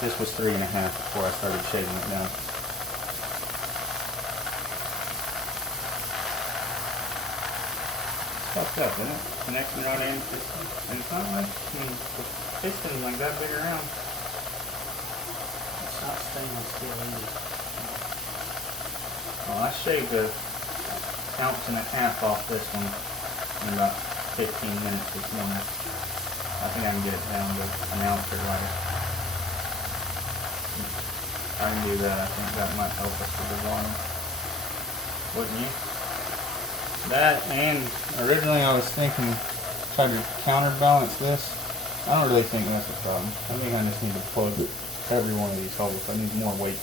This was 3.5 before I started shaving it down. It's fucked up, isn't it? Connecting rod and piston. And it's not like, I mean, the piston's like that big around. It's not stainless steel either. Well, I shaved 1.5 ounces off this one in about 15 minutes this morning. I think I can get it down to 1 ounce or lighter. I can do that. I think that might help us with the volume. Wouldn't you? That, and originally I was thinking, try to counterbalance this. I don't really think that's a problem. I think I just need to plug every one of these holes. I need more weight.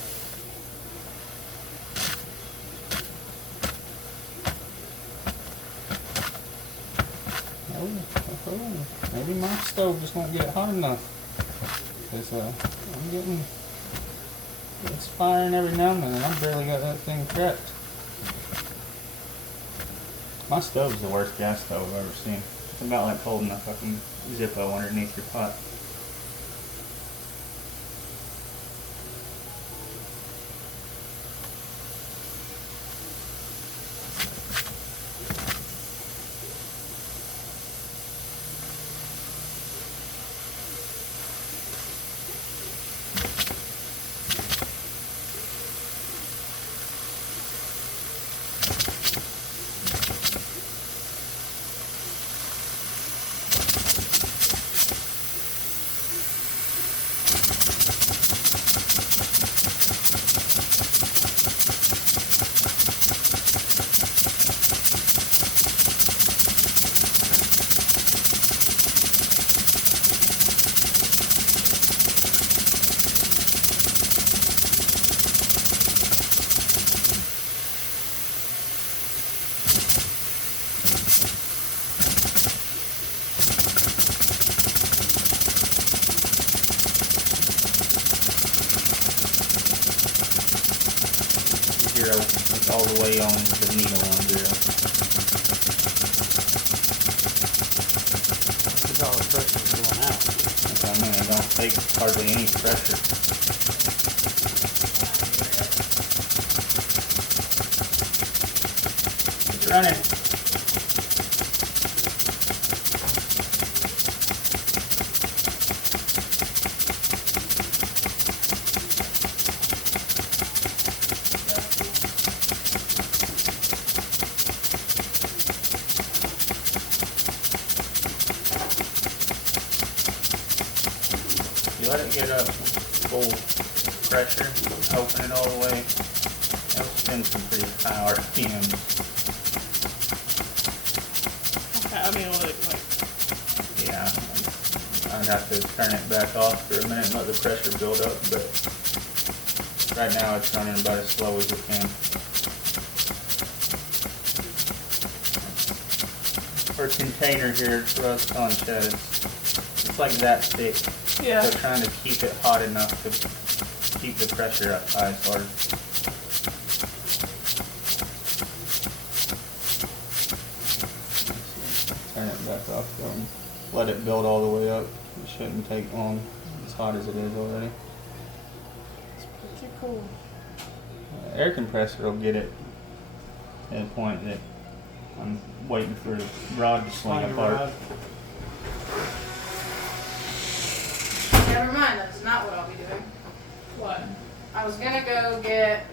Oh, maybe my stove just won't get it hot enough. Because I'm getting, it's firing every now and then, and I've barely got that thing prepped. My stove's the worst gas stove I've ever seen. It's about like holding a fucking Zippo underneath your pot. Zero, it's all the way on the needle on 0. Because all the pressure is going out. That's what I mean, it don't take hardly any pressure. It's running. You let it get up full pressure, open it all the way, it'll spin some pretty high RPMs. Okay, I mean, like, Yeah, I'd have to turn it back off for a minute and let the pressure build up, but right now it's running about as slow as it can. Our container here, it's what I was telling Chad, it's like that thick. yeah. So trying to keep it hot enough to keep the pressure up high is hard. Turn it back off though and let it build all the way up. It shouldn't take long, as hot as it is already. It's pretty cool. Air compressor will get it at a point that I'm waiting for the rod to swing Swing apart. rod. Never mind, that's not what I'll be doing. What? I was gonna go get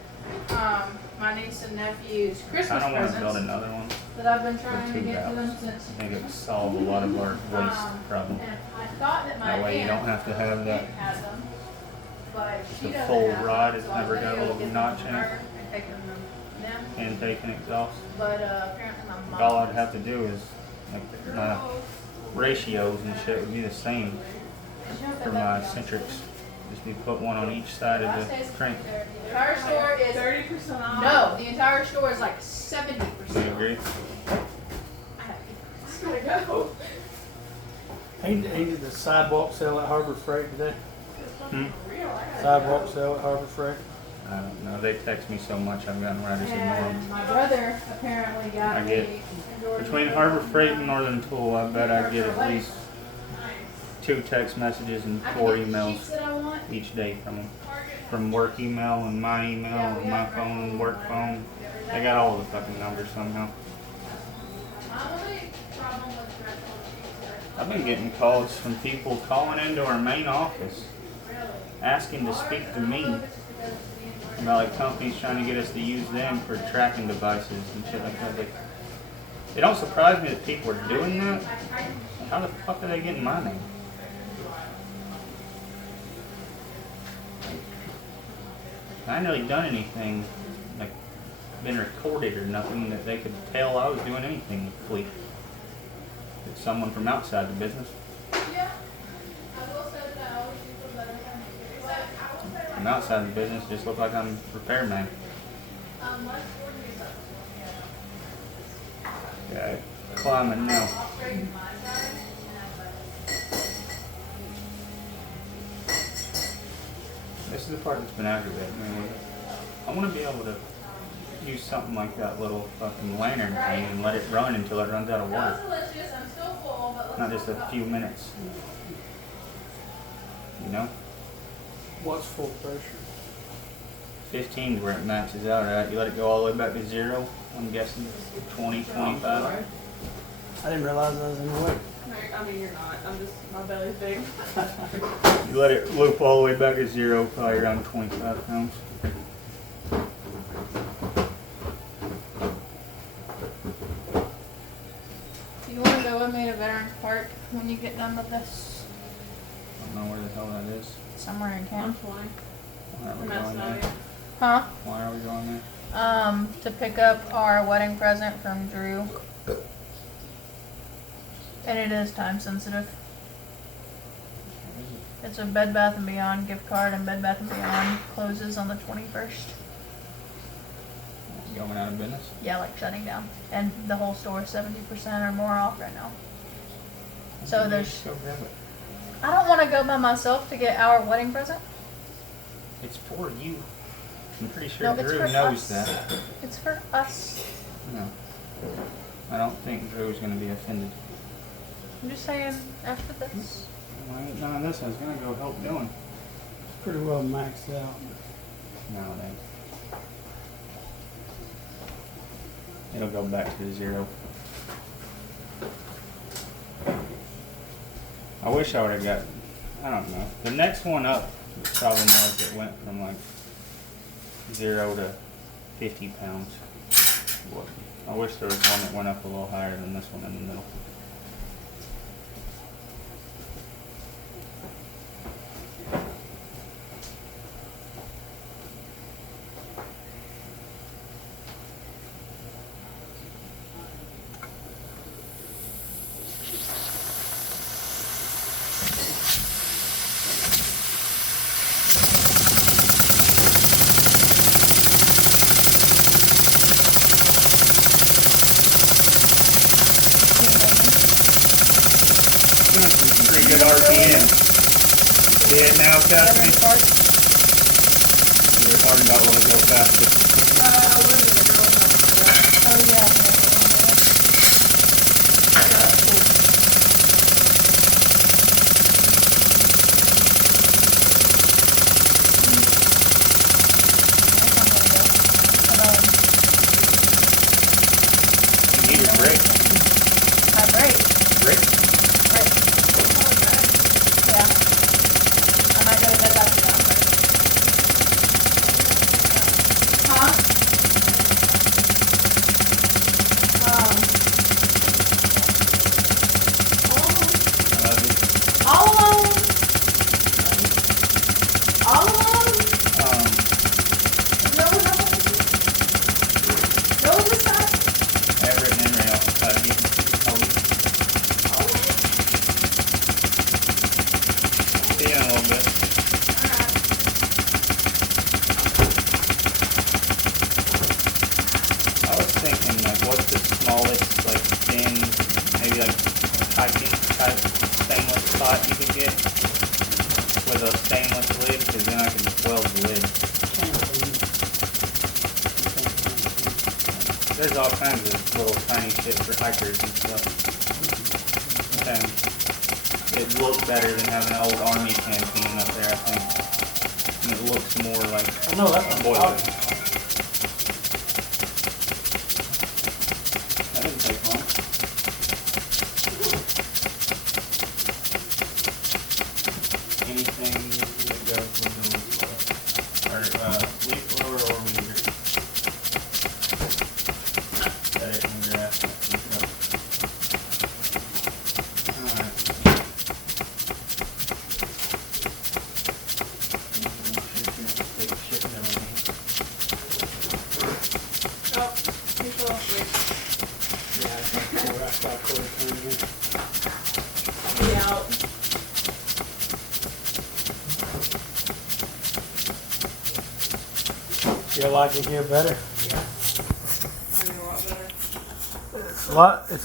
my niece and nephew's I Christmas don't want to build presents another one. that I've been trying to two get to them valves. since. I think it would solve a lot of our waste problem. And I thought that my That way you aunt don't have to have that had them, but she the doesn't full have rod them, has so I was never got a gonna go little get them notch from in it. her and take them to them. Intake and exhaust. But apparently my mom. All I'd have to do is like my ratios and shit would be the same for my centrics. Just be put one on each side of the crank. The entire store is 30% off. no. The entire store is like 70%. Do you agree? I Gotta go. He did the sidewalk sale at Harbor Freight today. Hmm? Sidewalk sale at Harbor Freight. I don't know. They text me so much I've gotten where I just ignore And them. my brother apparently got I get me a Jordan Between Harbor Freight and Northern Tool, I bet I get at least 2 text messages and I 4 can get the emails. sheets that I want, each day from them. From work email and my email and my phone and work phone. They got all the fucking numbers somehow. I've been getting calls from people calling into our main office asking to speak to me about like companies trying to get us to use them for tracking devices and shit like that. Like, it don't surprise me that people are doing that. How the fuck are they getting my name? I ain't really done anything, like, been recorded or nothing that they could tell I was doing anything with Fleet. It's someone from outside the business. From outside the business, just look like I'm a repairman. Yeah, climbing now. This is the part that's been aggravating me. I want to be able to use something like that little fucking lantern thing and let it run until it runs out of water. Not just a few minutes. You know? What's full pressure? 15 is where it maxes out at. You let it go all the way back to 0. I'm guessing 20, 25. I didn't realize I was in the way. I mean, you're not. I'm just, my belly's big. You let it loop all the way back to 0, probably around 25 pounds. Do you want to go with me to Veterans Park when you get done with this? I don't know where the hell that is. Somewhere in town. 120. Why are we And that's going not there? it. Huh? Why are we going there? To pick up our wedding present from Drew. And it is time sensitive. It's a Bed Bath & Beyond gift card, and Bed Bath & Beyond closes on the 21st. Going out of business? Yeah, like shutting down. And the whole store is 70% or more off right now. So there's... Go grab it. I don't want to go by myself to get our wedding present. It's for you. I'm pretty sure No, it's Drew for knows us. that. It's for us. No. I don't think Drew's going to be offended. I'm just saying, after this. Well, ain't none of this I was going to go help doing. It's pretty well maxed out. No, it ain't. It'll go back to 0. I wish I would have got, I don't know. The next one up, the problem was it went from like 0 to 50 pounds. I wish there was one that went up a little higher than this one in the middle. Doing some pretty good RPM. See it now, Cassidy? Veterans Park. We were talking about when we go faster. I live in a girl's house. Oh yeah. You need a break. My break. Break? Break. Yeah. I might go to Bed Bath & Beyond break. Huh? I love you. All alone. All alone. No one else. No one this time. Everett and Henry outside you. See you in a little bit. I was thinking, like, what's the smallest, like, thin, maybe like hiking type stainless pot you could get with a stainless lid, because then I can weld the lid. There's all kinds of little tiny shit for hikers and stuff. And it looked better than having an old army canteen up there, I think. it's more like No, that's boiler. not That didn't take long. Anything that goes with the leaf blower, or leaf blower or weed eater. That it when you're asking it to go. Alright. Take a shit down here. Oh, people, wait. Yeah, I think that's about quarter turn Be out. Feel like it here better? Yeah. I mean, a lot better. It's a lot. It's